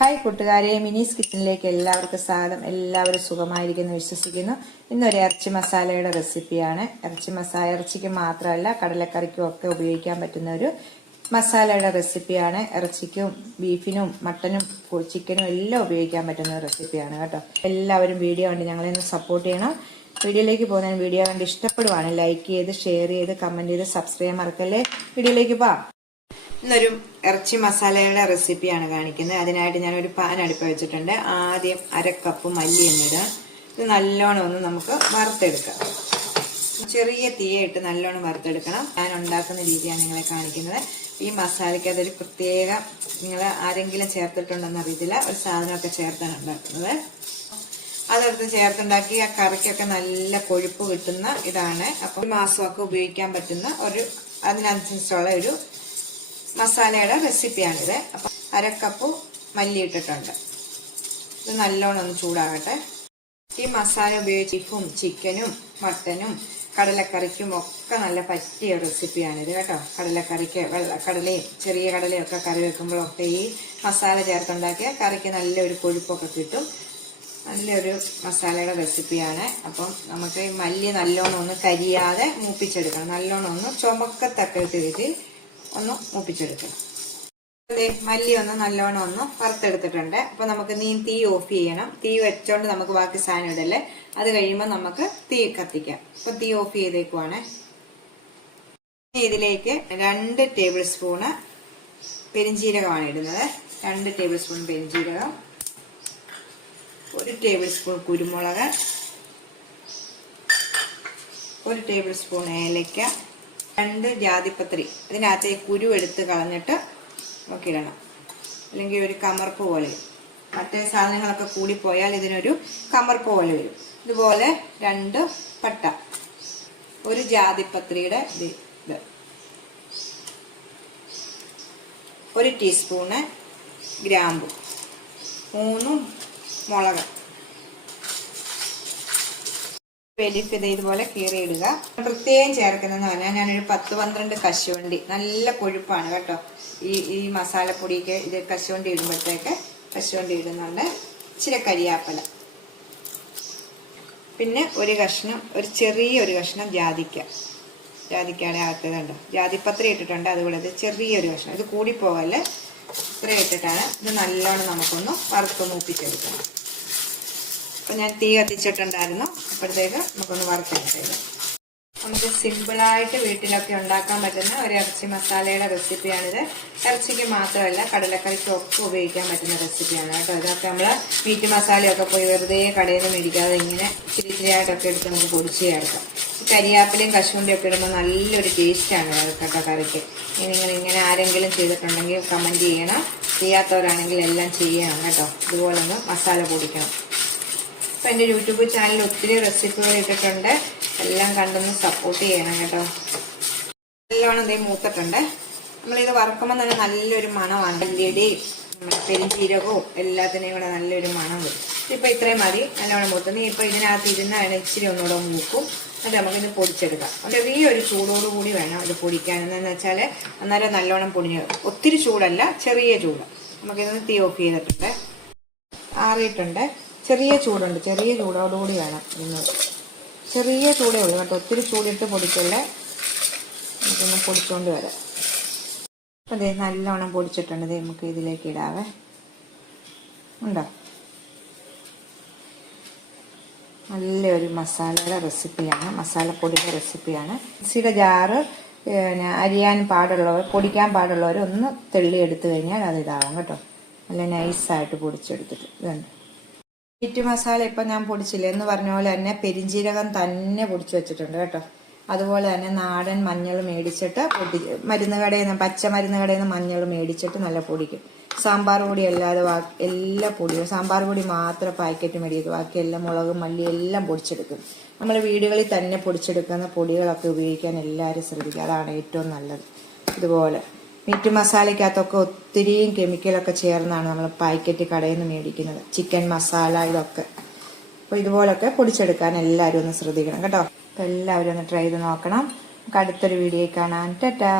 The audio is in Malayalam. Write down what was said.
ഹായ് കൂട്ടുകാരെ മിനീസ് കിച്ചണിലേക്ക് എല്ലാവർക്കും സ്വാഗതം. എല്ലാവരും സുഖമായിരിക്കുന്നു വിശ്വസിക്കുന്നു. ഇന്നൊരു ഇറച്ചി മസാലയുടെ റെസിപ്പിയാണ്. ഇറച്ചി മസാല ഇറച്ചിക്ക് മാത്രമല്ല കടലക്കറിക്കും ഒക്കെ ഉപയോഗിക്കാൻ പറ്റുന്ന ഒരു മസാലയുടെ റെസിപ്പിയാണ്. ഇറച്ചിക്കും ബീഫിനും മട്ടനും ചിക്കനും എല്ലാം ഉപയോഗിക്കാൻ പറ്റുന്ന റെസിപ്പിയാണ് കേട്ടോ. എല്ലാവരും വീഡിയോ കണ്ട് ഞങ്ങളെ ഒന്ന് സപ്പോർട്ട് ചെയ്യണം. വീഡിയോയിലേക്ക് പോകുന്നതിന് വീഡിയോ കണ്ട് ഇഷ്ടപ്പെടുവാണ് ലൈക്ക് ചെയ്ത് ഷെയർ ചെയ്ത് കമന്റ് ചെയ്ത് സബ്സ്ക്രൈബ് മറക്കല്ലേ? വീഡിയോയിലേക്ക് പോവാം. ഇന്നൊരു ഇറച്ചി മസാലയുടെ റെസിപ്പിയാണ് കാണിക്കുന്നത്. അതിനായിട്ട് ഞാനൊരു പാൻ അടുപ്പ് വെച്ചിട്ടുണ്ട്. ആദ്യം അര കപ്പ് മല്ലി എന്നിടുക ഇത് നല്ലോണം ഒന്ന് നമുക്ക് വറുത്തെടുക്കാം. ചെറിയ തീയിട്ട് നല്ലോണം വറുത്തെടുക്കണം. ഞാൻ ഉണ്ടാക്കുന്ന രീതിയാണ് നിങ്ങളെ കാണിക്കുന്നത്. ഈ മസാലയ്ക്ക് അതൊരു പ്രത്യേക നിങ്ങൾ ആരെങ്കിലും ചേർത്തിട്ടുണ്ടെന്ന് അറിയത്തില്ല. ഒരു സാധനമൊക്കെ ചേർത്താണ് ഉണ്ടാക്കുന്നത്. അതെടുത്ത് ചേർത്തുണ്ടാക്കി ആ കറിക്കൊക്കെ നല്ല കൊഴുപ്പ് കിട്ടുന്ന ഇതാണ്. അപ്പം മാസമൊക്കെ ഉപയോഗിക്കാൻ പറ്റുന്ന ഒരു അതിനനുസരിച്ചുള്ള ഒരു മസാലയുടെ റെസിപ്പിയാണിത്. അപ്പം അരക്കപ്പ് കപ്പ് മല്ലി ഇട്ടിട്ടുണ്ട് ഇത് നല്ലോണം ഒന്ന് ചൂടാകട്ടെ. ഈ മസാല ഉപയോഗിച്ച് ബീഫും ചിക്കനും മട്ടനും കടലക്കറിക്കും ഒക്കെ നല്ല പറ്റിയ റെസിപ്പിയാണിത് കേട്ടോ. കടലക്കറിക്ക് വെള്ള കടലയും ചെറിയ കടലയും ഒക്കെ കറി വെക്കുമ്പോഴൊക്കെ ഈ മസാല ചേർത്തുണ്ടാക്കിയ കറിക്ക് നല്ലൊരു കൊഴുപ്പൊക്കെ കിട്ടും. നല്ലൊരു മസാലയുടെ റെസിപ്പിയാണ്. അപ്പം നമുക്ക് ഈ മല്ലി നല്ലോണം ഒന്ന് കരിയാതെ മൂപ്പിച്ചെടുക്കണം. നല്ലോണം ഒന്ന് ചുമക്കത്തക്ക രീതിയിൽ ഒന്ന് മൂപ്പിച്ചെടുക്കണം മല്ലി ഒന്ന് നല്ലോണം ഒന്ന് വറുത്തെടുത്തിട്ടുണ്ട്. അപ്പൊ നമുക്ക് നീ തീ ഓഫ് ചെയ്യണം. തീ വെച്ചോണ്ട് നമുക്ക് ബാക്കി സാധനം ഇടല്ലേ? അത് കഴിയുമ്പോൾ നമുക്ക് തീ കത്തിക്കാം. അപ്പൊ തീ ഓഫ് ചെയ്തേക്കുവാണ്. ഇതിലേക്ക് രണ്ട് ടേബിൾ സ്പൂണ് പെരിഞ്ചീരകമാണ് ഇടുന്നത്. രണ്ട് ടേബിൾ സ്പൂൺ പെരിഞ്ചീരകം. ഒരു ടേബിൾ സ്പൂൺ കുരുമുളക്. ഒരു ടേബിൾ സ്പൂൺ ഏലക്ക. രണ്ട് ജാതിപത്രി അതിനകത്ത് കുരു എടുത്ത് കളഞ്ഞിട്ട് നോക്കിയിടണം. അല്ലെങ്കിൽ ഒരു കമർപ്പ് പോലെ. മറ്റേ സാധനങ്ങളൊക്കെ കൂടിപ്പോയാൽ ഇതിനൊരു കമർപ്പ് പോലെ വരും. ഇതുപോലെ രണ്ട് പട്ട. ഒരു ജാതിപത്രിയുടെ ഇത്. ഒരു ടീസ്പൂണ് ഗ്രാമ്പു. മൂന്നും മുളക്. വെലിഫ് ഇത് ഇതുപോലെ ഇടുക പ്രത്യേകം ചേർക്കുന്നതെന്ന് പറഞ്ഞാൽ ഞാനൊരു പത്ത് പന്ത്രണ്ട് കശുവണ്ടി നല്ല കൊഴുപ്പാണ് കേട്ടോ. ഈ ഈ മസാലപ്പൊടിയൊക്കെ ഇത് കശുവണ്ടി ഇടുമ്പോഴത്തേക്ക് കശുവണ്ടി ഇടുന്നുണ്ട്. ഇച്ചിരി കരിയാപ്പല. പിന്നെ ഒരു കഷ്ണം ഒരു ചെറിയ ഒരു കഷ്ണം ജാതിക്ക. ജാതിക്കയുടെ അകത്തതുണ്ട് ജാതിപ്പത്രി ഇട്ടിട്ടുണ്ട് അതുപോലെ ചെറിയൊരു കഷ്ണം. ഇത് കൂടിപ്പോകല്ലേ ഇത്ര ഇട്ടിട്ടാണ്. ഇത് നല്ലോണം നമുക്കൊന്ന് വറുത്ത് മൂപ്പിച്ചെടുക്കണം അപ്പം ഞാൻ തീ കത്തിച്ചിട്ടുണ്ടായിരുന്നു. അപ്പോഴത്തേക്ക് നമുക്കൊന്ന് വറുത്തെടുത്തേക്ക്. നമുക്ക് സിമ്പിളായിട്ട് വീട്ടിലൊക്കെ ഉണ്ടാക്കാൻ പറ്റുന്ന ഒരു ഇറച്ചി മസാലയുടെ റെസിപ്പിയാണിത്. ഇറച്ചിക്ക് മാത്രമല്ല കടലക്കറിക്കും ഒക്കെ ഉപയോഗിക്കാൻ പറ്റുന്ന റെസിപ്പിയാണ് കേട്ടോ. ഇതൊക്കെ നമ്മൾ മീറ്റ് മസാലയൊക്കെ പോയി വെറുതെ കടയിൽ നിന്ന് മേടിക്കാതെ ഇങ്ങനെ ഇച്ചിരി ഇച്ചിരിയായിട്ടൊക്കെ എടുത്ത് നമുക്ക് പൊടിച്ച് ചേർക്കാം. കരിയാപ്പിലയും ഒക്കെ ഇടുമ്പോൾ നല്ലൊരു ടേസ്റ്റാണ് കേട്ടോ കറിക്ക്. നിങ്ങൾ ഇങ്ങനെ ആരെങ്കിലും ചെയ്തിട്ടുണ്ടെങ്കിൽ കമന്റ് ചെയ്യണം. ചെയ്യാത്തവരാണെങ്കിൽ എല്ലാം ചെയ്യണം കേട്ടോ. ഇതുപോലെ ഒന്ന് മസാല പൊടിക്കണം. അപ്പം എന്റെ യൂട്യൂബ് ചാനൽ ഒത്തിരി റെസിപ്പികൾ ഇട്ടിട്ടുണ്ട്. എല്ലാം കണ്ടൊന്ന് സപ്പോർട്ട് ചെയ്യണം കേട്ടോ. നല്ലോണം ഇതേ മൂത്തിട്ടുണ്ട്. നമ്മളിത് വറക്കുമ്പോൾ തന്നെ നല്ലൊരു മണമാണ്. മല്ലിയുടെയും പെരിഞ്ചീരകവും എല്ലാത്തിനെയും കൂടെ നല്ലൊരു മണം വരും. ഇപ്പം ഇത്രയും മതി. നല്ലോണം മൂത്തുന്നത് ഇപ്പം ഇതിനകത്ത് ഇരുന്നാണ് ഇച്ചിരി ഒന്നുകൂടെ മൂക്കും. എന്നിട്ട് നമുക്കിത് പൊടിച്ചെടുക്കാം. ചെറിയൊരു ചൂടോടുകൂടി വേണം ഇത് പൊടിക്കാൻ. എന്നു വെച്ചാൽ അന്നേരം നല്ലോണം പൊടിഞ്ഞ് ഒത്തിരി ചൂടല്ല ചെറിയ ചൂട്. നമുക്കിതൊന്ന് തീ ഓഫ് ചെയ്തിട്ടുണ്ട്. ആറിയിട്ടുണ്ട്. ചെറിയ ചൂടുണ്ട് ചെറിയ ചൂടോടുകൂടിയാണ് ഇന്ന്. ചെറിയ ചൂടേ ഉള്ളൂ കേട്ടോ ഒത്തിരി ചൂടിട്ട് പൊടിക്കല്ലേ. നമുക്കൊന്ന് പൊടിച്ചുകൊണ്ട് വരാം. അതെ നല്ലോണം പൊടിച്ചിട്ടുണ്ട്. നമുക്ക് ഇതിലേക്ക് ഇടാവേ. ഉണ്ടോ? നല്ലൊരു മസാലയുടെ റെസിപ്പിയാണ് മസാലപ്പൊടിയുടെ റെസിപ്പിയാണ്. മിക്സിയുടെ ജാറ് പിന്നെ അരിയാൻ പാടുള്ളവർ പൊടിക്കാൻ പാടുള്ളവർ ഒന്ന് തെള്ളി എടുത്തു കഴിഞ്ഞാൽ അത് ഇതാവും കേട്ടോ. നല്ല നൈസായിട്ട് പൊടിച്ചെടുത്തിട്ട്. ഇതുണ്ട്. മീറ്റ് മസാല ഇപ്പം ഞാൻ പൊടിച്ചില്ല? എന്ന് പറഞ്ഞ പോലെ തന്നെ പെരിഞ്ചീരകം തന്നെ പൊടിച്ചു വെച്ചിട്ടുണ്ട് കേട്ടോ. അതുപോലെ തന്നെ നാടൻ മഞ്ഞൾ മേടിച്ചിട്ട് പൊടി മരുന്ന് കടയിൽ നിന്ന് പച്ച മരുന്ന് കടയിൽ നിന്ന് മഞ്ഞൾ മേടിച്ചിട്ട് നല്ല പൊടിക്കും. സാമ്പാർ പൊടി അല്ലാതെ എല്ലാ പൊടിയും സാമ്പാർ പൊടി മാത്രം പാക്കറ്റ് മേടിക്കും. ബാക്കി എല്ലാം മുളകും മല്ലി എല്ലാം പൊടിച്ചെടുക്കും. നമ്മൾ വീടുകളിൽ തന്നെ പൊടിച്ചെടുക്കുന്ന പൊടികളൊക്കെ ഉപയോഗിക്കാൻ എല്ലാവരും ശ്രദ്ധിക്കുക. അതാണ് ഏറ്റവും നല്ലത്. ഇതുപോലെ. മീറ്റ് മസാലയ്ക്കകത്തൊക്കെ ഒത്തിരിയും കെമിക്കലൊക്കെ ചേർന്നാണ് നമ്മൾ പാക്കറ്റ് കടയിൽ നിന്ന് മേടിക്കുന്നത്. ചിക്കൻ മസാല ഇതൊക്കെ. അപ്പോൾ ഇതുപോലൊക്കെ പൊടിച്ചെടുക്കാൻ എല്ലാവരും ഒന്ന് ശ്രദ്ധിക്കണം കേട്ടോ. അപ്പോൾ എല്ലാവരും ഒന്ന് ട്രൈ ചെയ്ത് നോക്കണം. നമുക്ക് അടുത്തൊരു വീഡിയോ കാണാൻ ടാറ്റാ!